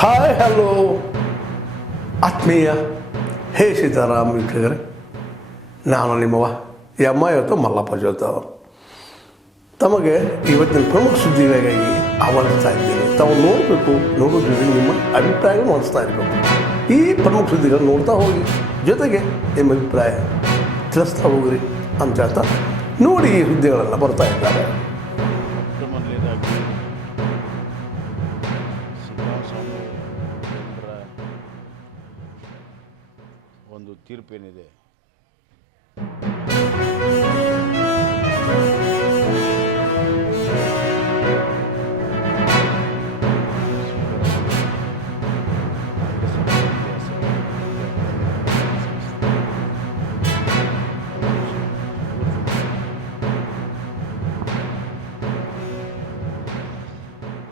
Hi hello ಆತ್ಮೀಯ. ಹೇ ಸೀತಾರಾಮ್ ವೀಕ್ಷಕರೇ. ನಾನು ನಿಮ್ಮವ ಎಮ್ಮ ಇವತ್ತು ಮಲ್ಲಪ್ಪ ಜೋತ ತಮಗೆ ಇವತ್ತಿನ ಪ್ರಮುಖ ಸುದ್ದಿಗಾಗಿ ಆಹ್ವಾನಿಸ್ತಾ ಇದ್ದೀನಿ. ತಾವು ನೋಡಬೇಕು ನೋಡೋದ್ರಲ್ಲಿ ನಿಮ್ಮ ಅಭಿಪ್ರಾಯ ಮಾಡಿಸ್ತಾ ಇರಬೇಕು. ಈ ಪ್ರಮುಖ ಸುದ್ದಿಗಳನ್ನು ನೋಡ್ತಾ ಹೋಗಿ. ಜೊತೆಗೆ ನಿಮ್ಮ ಅಭಿಪ್ರಾಯ ತಿಳಿಸ್ತಾ ಹೋಗ್ರಿ ಅಂತ ಹೇಳ್ತಾ ನೋಡಿ ಈ ಹುದ್ದೆಗಳೆಲ್ಲ ಬರ್ತಾ ಇದ್ದಾರೆ. ತೀರ್ಪೇನಿದೆ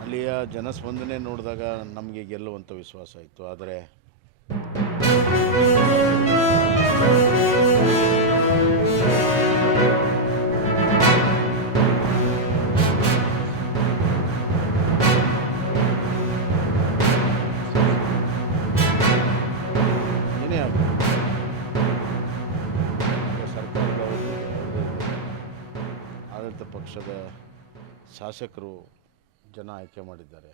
ಅಲ್ಲಿಯ ಜನಸ್ಪಂದನೆ ನೋಡಿದಾಗ ನಮಗೆ ಗೆಲ್ಲುವಂಥ ವಿಶ್ವಾಸ ಇತ್ತು. ಆದರೆ ಪಕ್ಷದ ಶಾಸಕರು ಜನ ಆಯ್ಕೆ ಮಾಡಿದ್ದಾರೆ.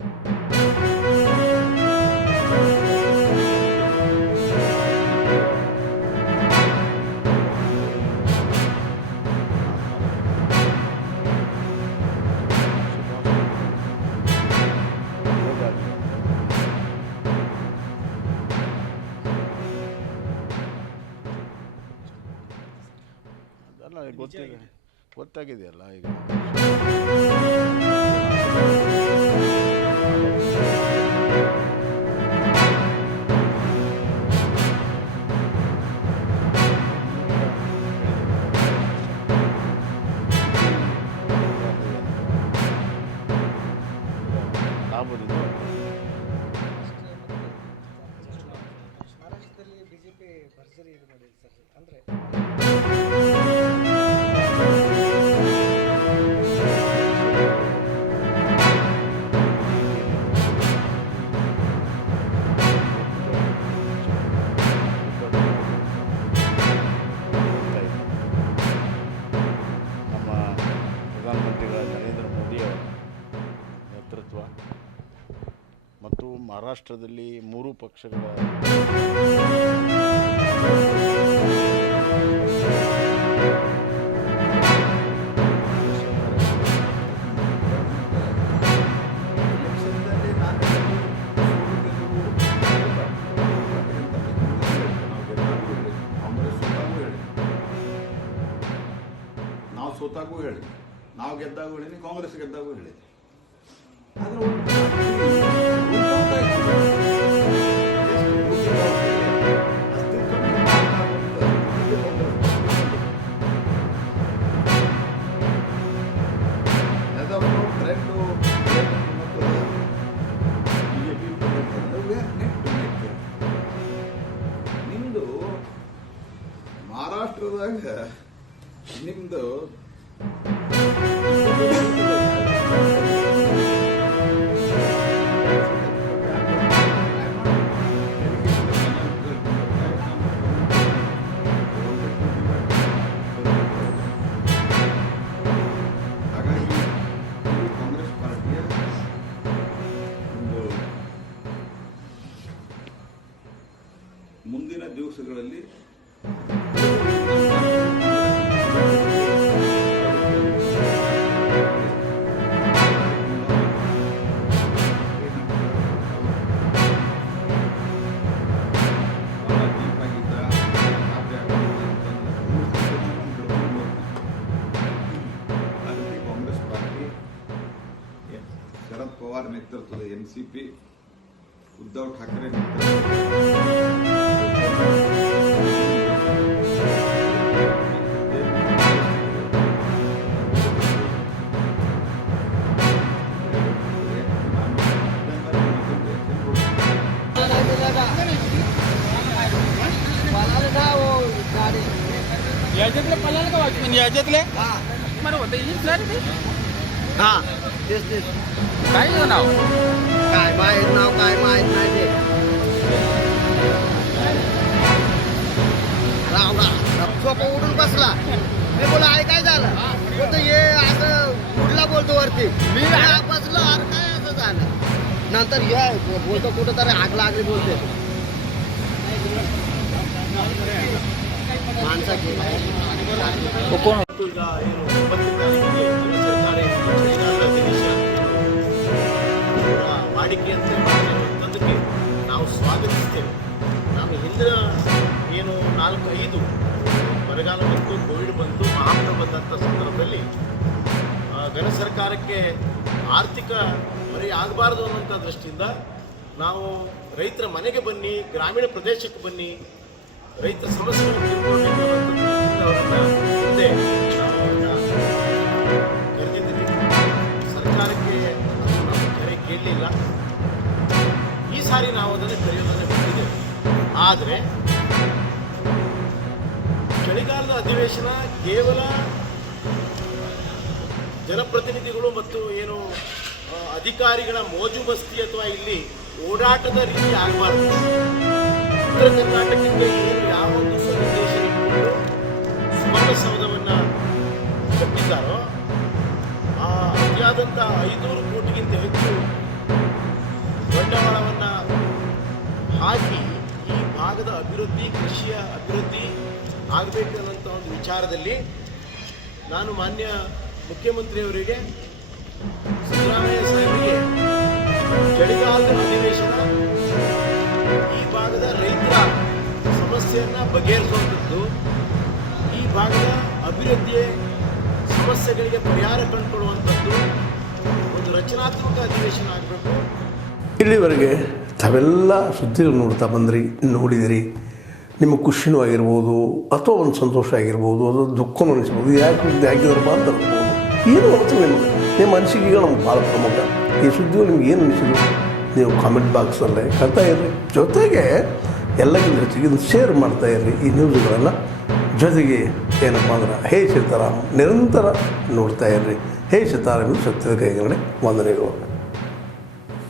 ಅದೆಲ್ಲ ಗೊತ್ತಿದೆ. ಗೊತ್ತಾಗಿದೆಯಲ್ಲ ಈಗ. ಲಾಭದಿಂದ ಮಹಾರಾಷ್ಟ್ರದಲ್ಲಿ ಬಿಜೆಪಿ ಭರ್ಜರಿ ಇದು ಮಾಡಿದೆ ಸರ್. ಅಂದ್ರೆ ಮಹಾರಾಷ್ಟ್ರದಲ್ಲಿ ಮೂರು ಪಕ್ಷಗಳ ನಾವು ಸೋತಾಗೂ ಹೇಳಿ ನಾವು ಗೆದ್ದಾಗೂ ಹೇಳಿನಿ ಕಾಂಗ್ರೆಸ್ ಗೆದ್ದಾಗೂ ಹೇಳಿ ಆದ್ರೆ ಮಹಾರಾಷ್ಟ್ರದಾಗ ನಿಮ್ದು ಮುಂದಿನ ದಿವಸಗಳಲ್ಲಿ ಶರದ್ ಪವಾರ್ ನೇತೃತ್ವದ N C P Uddhav Thackeray याच्यातले पळाल का वॉचमॅन याच्यातले मला होतं इथलं रे ते हा तेच तेच काय तुझं नाव काय माहीत नाव काय माहीत नाही ते रावडा झोप उडून बसला मी बोला आय काय झालं बोलतो ये असं कुठला बोलतो वरती मी बसलो अरे काय असं झालं नंतर ये बोलतो कुठं तरी आग लागली बोलते माणसा कोण ಅವರ ಅಂತ ನಾವು ಸ್ವಾಗತಿಸ್ತೇವೆ. ನಾವು ಹಿಂದಿನ ಏನು ನಾಲ್ಕು ಐದು ಬರಗಾಲ ಬಂತು ಕೋವಿಡ್ ಬಂತು ಮಹಾಮಾರಿ ಬಂದಂಥ ಸಂದರ್ಭದಲ್ಲಿ ಘನ ಸರ್ಕಾರಕ್ಕೆ ಆರ್ಥಿಕ ಹೊರೆ ಆಗಬಾರ್ದು ಅನ್ನೋಂಥ ದೃಷ್ಟಿಯಿಂದ ನಾವು ರೈತರ ಮನೆಗೆ ಬನ್ನಿ, ಗ್ರಾಮೀಣ ಪ್ರದೇಶಕ್ಕೆ ಬನ್ನಿ, ರೈತರ ಸಮಸ್ಯೆಗಳನ್ನು ಸಾರಿ ಕರೆಯೋದೇ ಅದನ್ನು ಆದರೆ, ಚಳಿಗಾಲದ ಅಧಿವೇಶನ ಕೇವಲ ಜನಪ್ರತಿನಿಧಿಗಳು ಮತ್ತು ಏನು ಅಧಿಕಾರಿಗಳ ಮೋಜು ಬಸ್ತಿ ಅಥವಾ ಇಲ್ಲಿ ಓಡಾಟದ ರೀತಿ ಆಗಬಾರ್ದು. ಉತ್ತರ ಕರ್ನಾಟಕದಿಂದ ಏನು ಯಾವ ಒಂದು ಸನ್ನಿವೇಶ ಇಟ್ಕೊಂಡು ಸುವರ್ಣಸೌಧವನ್ನು ಕಟ್ಟಿದ್ದಾರೋ ಆ ಅತಿಯಾದಂಥ ಐನೂರು ಕೋಟಿಗಿಂತ ಹೆಚ್ಚು ಬಂಡವಾಳವನ್ನು ಹಾಕಿ ಈ ಭಾಗದ ಅಭಿವೃದ್ಧಿ, ಕೃಷಿಯ ಅಭಿವೃದ್ಧಿ ಆಗಬೇಕು ಅನ್ನೋಂಥ ಒಂದು ವಿಚಾರದಲ್ಲಿ ನಾನು ಮಾನ್ಯ ಮುಖ್ಯಮಂತ್ರಿಯವರಿಗೆ, ಸಿದ್ದರಾಮಯ್ಯ ಸಾಹೇಬರಿಗೆ ಚಳಿಗಾಲದ ಅಧಿವೇಶನ ಈ ಭಾಗದ ರೈತರ ಸಮಸ್ಯೆಯನ್ನು ಬಗೆಹರಿಸುವಂಥದ್ದು, ಈ ಭಾಗದ ಅಭಿವೃದ್ಧಿಯ ಸಮಸ್ಯೆಗಳಿಗೆ ಪರಿಹಾರ ಕಂಡುಕೊಳ್ಳುವಂಥದ್ದು ಒಂದು ರಚನಾತ್ಮಕ ಅಧಿವೇಶನ ಆಗಬೇಕು. ಇಲ್ಲಿವರೆಗೆ ತಾವೆಲ್ಲ ಸುದ್ದಿ ನೋಡ್ತಾ ಬಂದ್ರಿ, ನೋಡಿದಿರಿ. ನಿಮ್ಮ ಖುಷಿನೂ ಆಗಿರ್ಬೋದು, ಅಥವಾ ಒಂದು ಸಂತೋಷ ಆಗಿರ್ಬೋದು, ಅದು ದುಃಖನೂ ಅನಿಸ್ಬೋದು, ಯಾಕೆ ಸುದ್ದಿ ಹಾಕಿದ್ರಪ್ಪ ಅಂತ ಅನ್ಬೋದು. ಏನು ಅನಿಸ್ತು ನಿಮ್ಮ ನಿಮ್ಮ ಅನಿಸಿಕೆಗಳು ನಮ್ಗೆ ಭಾಳ ಪ್ರಮುಖ. ಈ ಸುದ್ದಿಗಳು ನಿಮ್ಗೆ ಏನು ಅನಿಸಿದ್ರು? ನೀವು ಕಾಮೆಂಟ್ ಬಾಕ್ಸಲ್ಲೇ ಕಳ್ತಾ ಇರ್ರಿ. ಜೊತೆಗೆ ಎಲ್ಲಕ್ಕಿಂತ ಹೆಚ್ಚಿಗೆ ಶೇರ್ ಮಾಡ್ತಾ ಇರ್ರಿ ಈ ನ್ಯೂಸ್ಗಳನ್ನು ಜೊತೆಗೆ ಏನಪ್ಪ ಅಂದ್ರೆ, ಹೇ ಸೀತಾರಾಮ್, ನಿರಂತರ ನೋಡ್ತಾ ಇರ್ರಿ. ಹೇ ಸೀತಾರಾಮ್, ಸತ್ಯದ ಕೈಗಡೆ ವಂದನೆಗಳು.